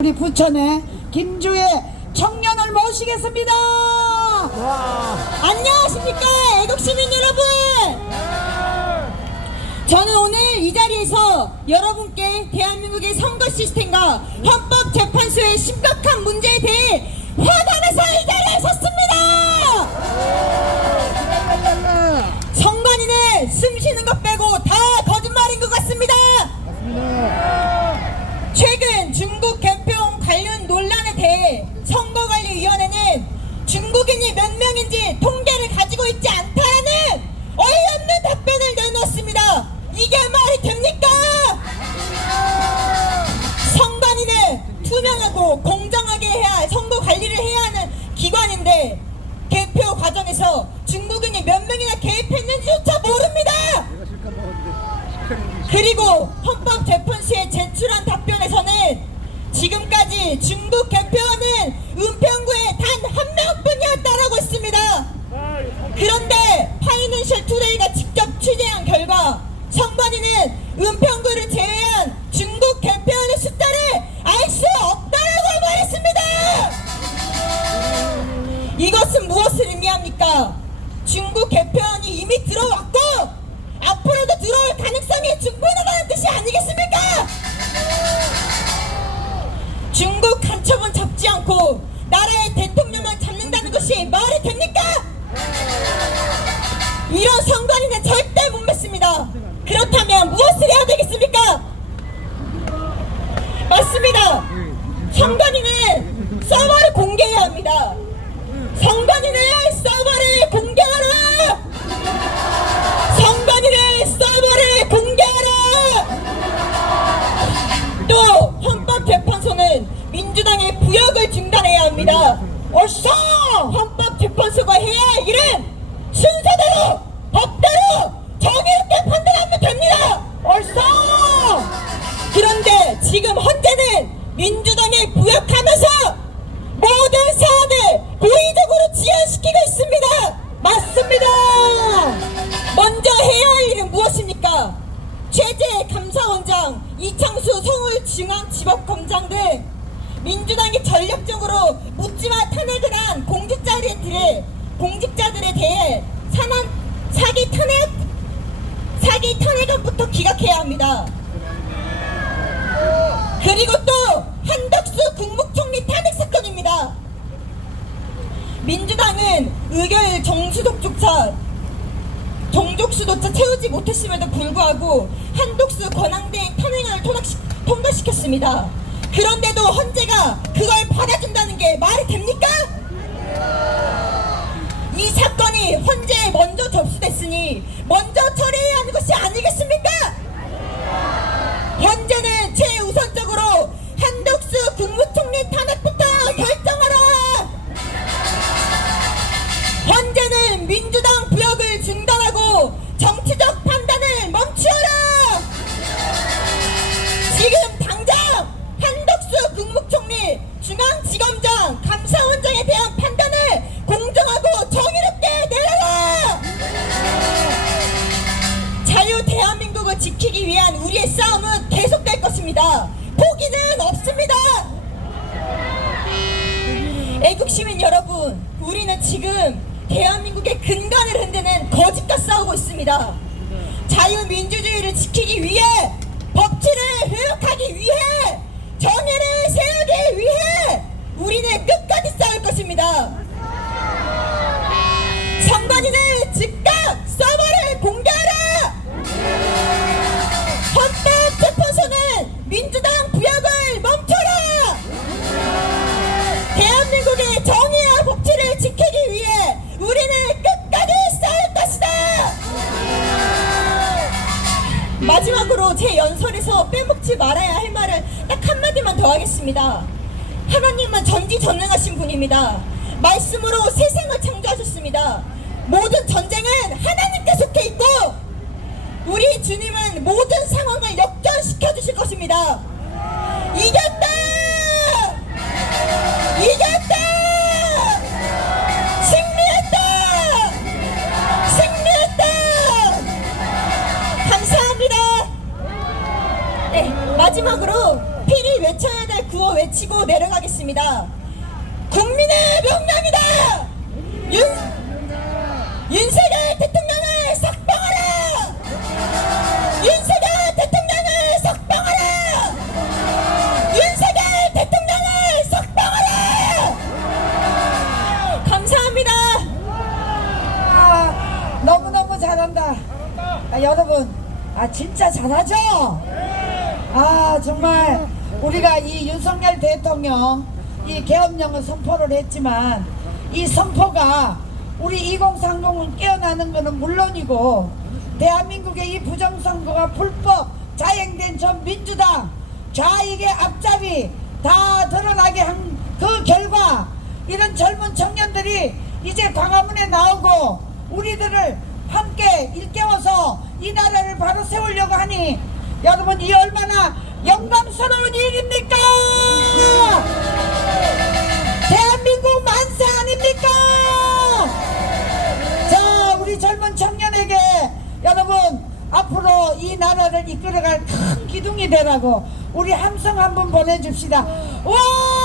우리 부천의 김주혜 청년을 모시겠습니다. 안녕하십니까 애국시민 여러분. 저는 오늘 이 자리에서 여러분께 대한민국의 선거 시스템과 헌법재판소의 심각한 문제에 대해 화가 나서 이 자리에 섰습니다. 선관위는 숨쉬는 것 빼고 다 거짓말인 것 같습니다. 최근 중국 개표원 관련 논란에 대해 선거관리위원회는 중국인이 몇 명인지 통계를 가지고 있지 않다는 어이없는 답변을 내놓았습니다. 이게 말이 됩니까? 선관위는 투명하고 공정하게 해야 할 선거 관리를 해야 하는 기관인데 개표 과정에서 중국인이 몇 명이나 개입했는지조차 모릅니다. 그리고 헌법재판소에 제출한 답변에서는 지금까지 중국 개표원은 은평구에 단 한 명뿐이었다라고 했습니다. 그런데 파이낸셜 투데이가 직접 취재한 결과 선관위는 은평구를 제외한 중국 개표원의 숫자를 알 수 없다라고 말했습니다. 이것은 무엇을 의미합니까? 중국 개표원이 이미 들어왔고 앞으로도 들어올 가능성이 충분하다는 뜻이 아니겠습니까? 중국 간첩은 잡지 않고 나라의 대통령만 잡는다는 것이 말이 됩니까? 이런 선관위는 절대 못 믿습니다. 그렇다면 무엇을 해야 되겠습니까? 맞습니다. 선관위는 서버를 공개해야 합니다. 선관위는 서버를 공개하라! 선관위는 서버를 공개하라! 또 헌법재판소는 민주당의 부역을 중단해야 합니다. 어서 헌법재판소가 해야 할 일은 순서대로 법대로 정의롭게 판단하면 됩니다. 어서! 그런데 지금 헌재는 민주당에 부역하면서 모든 사안을 고의적으로 지연시키고 있습니다. 맞습니다. 먼저 해야 할 일은 무엇입니까? 최재 감사원장, 이창수 서울중앙지법검장 등 민주당이 전략적으로 묻지마 탄핵을 한 공직자들에 대해 사기 탄핵안부터 기각해야 합니다. 그리고 또 한덕수 국무총리 탄핵 사건입니다. 민주당은 의결 정족수조차 채우지 못했음에도 불구하고 한독수 권한대행 탄핵안을 통과시켰습니다. 그런데도 헌재가 그걸 받아준다는 게 말이 됩니까? 이 사건이 헌재에 먼저 접수됐으니 먼저 처리해야 하는 것이 아니겠습니까? 헌재는 최우선적으로 한덕수 국무총리 탄핵부터 결정하라! 헌재는 민주당 부역을 중단하고 정치적 판단을 멈추어라! 지금 당장 한덕수 국무총리, 중앙지검장, 감사원장에 대한 판단을 공정하고 정의롭게 내려라! 자유 대한민국을 지키기 위한 우리의 싸움은 계속될 것입니다. 포기는 없습니다. 애국시민 여러분, 우리는 지금 대한민국의 근간을 흔드는 거짓과 싸우고 있습니다. 자유민주주의를 지키기 위해, 법치를 회복하기 위해, 정의를 세우기 위해 우리는 끝까지 싸울 것입니다. 선관위는 즉각 서버를 공개하라! 헌법재판소는 민주당 부역을 멈춰라! 대한민국의 정의와 법치를 지키기 위해 우리는 끝까지 싸울 것이다! 마지막으로 제 연설에서 빼먹지 말아야 할 말을 딱 한마디만 더 하겠습니다. 하나님은 전지전능하신 분입니다. 말씀으로 세상을 창조하셨습니다. 모든 전쟁은 하나님께 속해 있고 우리 주님은 모든 상황을 역전시켜 주실 것입니다. 이겼다! 이겼다! 승리했다! 승리했다! 감사합니다. 네, 마지막으로 필히 외쳐야 될 구호 외치고 외치고 내려가겠습니다. 국민의 명령이다. 윤석열 대통령을 석방하라. 윤석열 대통령을 석방하라. 윤석열 대통령을 석방하라. 감사합니다. 너무너무 잘한다. 여러분, 진짜 잘하죠? 정말 우리가 이 윤석열 대통령 이 계엄령을 선포를 했지만 이 선포가 우리 2030을 깨어나는 것은 물론이고 대한민국의 이 부정선거가 불법 자행된 전 민주당 좌익의 앞잡이 다 드러나게 한 그 결과 이런 젊은 청년들이 이제 광화문에 나오고 우리들을 함께 일깨워서 이 나라를 바로 세우려고 하니 여러분, 이 얼마나 영광스러운 일입니까? 대한민국 만세 아닙니까? 자, 우리 젊은 청년에게 여러분, 앞으로 이 나라를 이끌어갈 큰 기둥이 되라고 우리 함성 한번 보내줍시다. 와!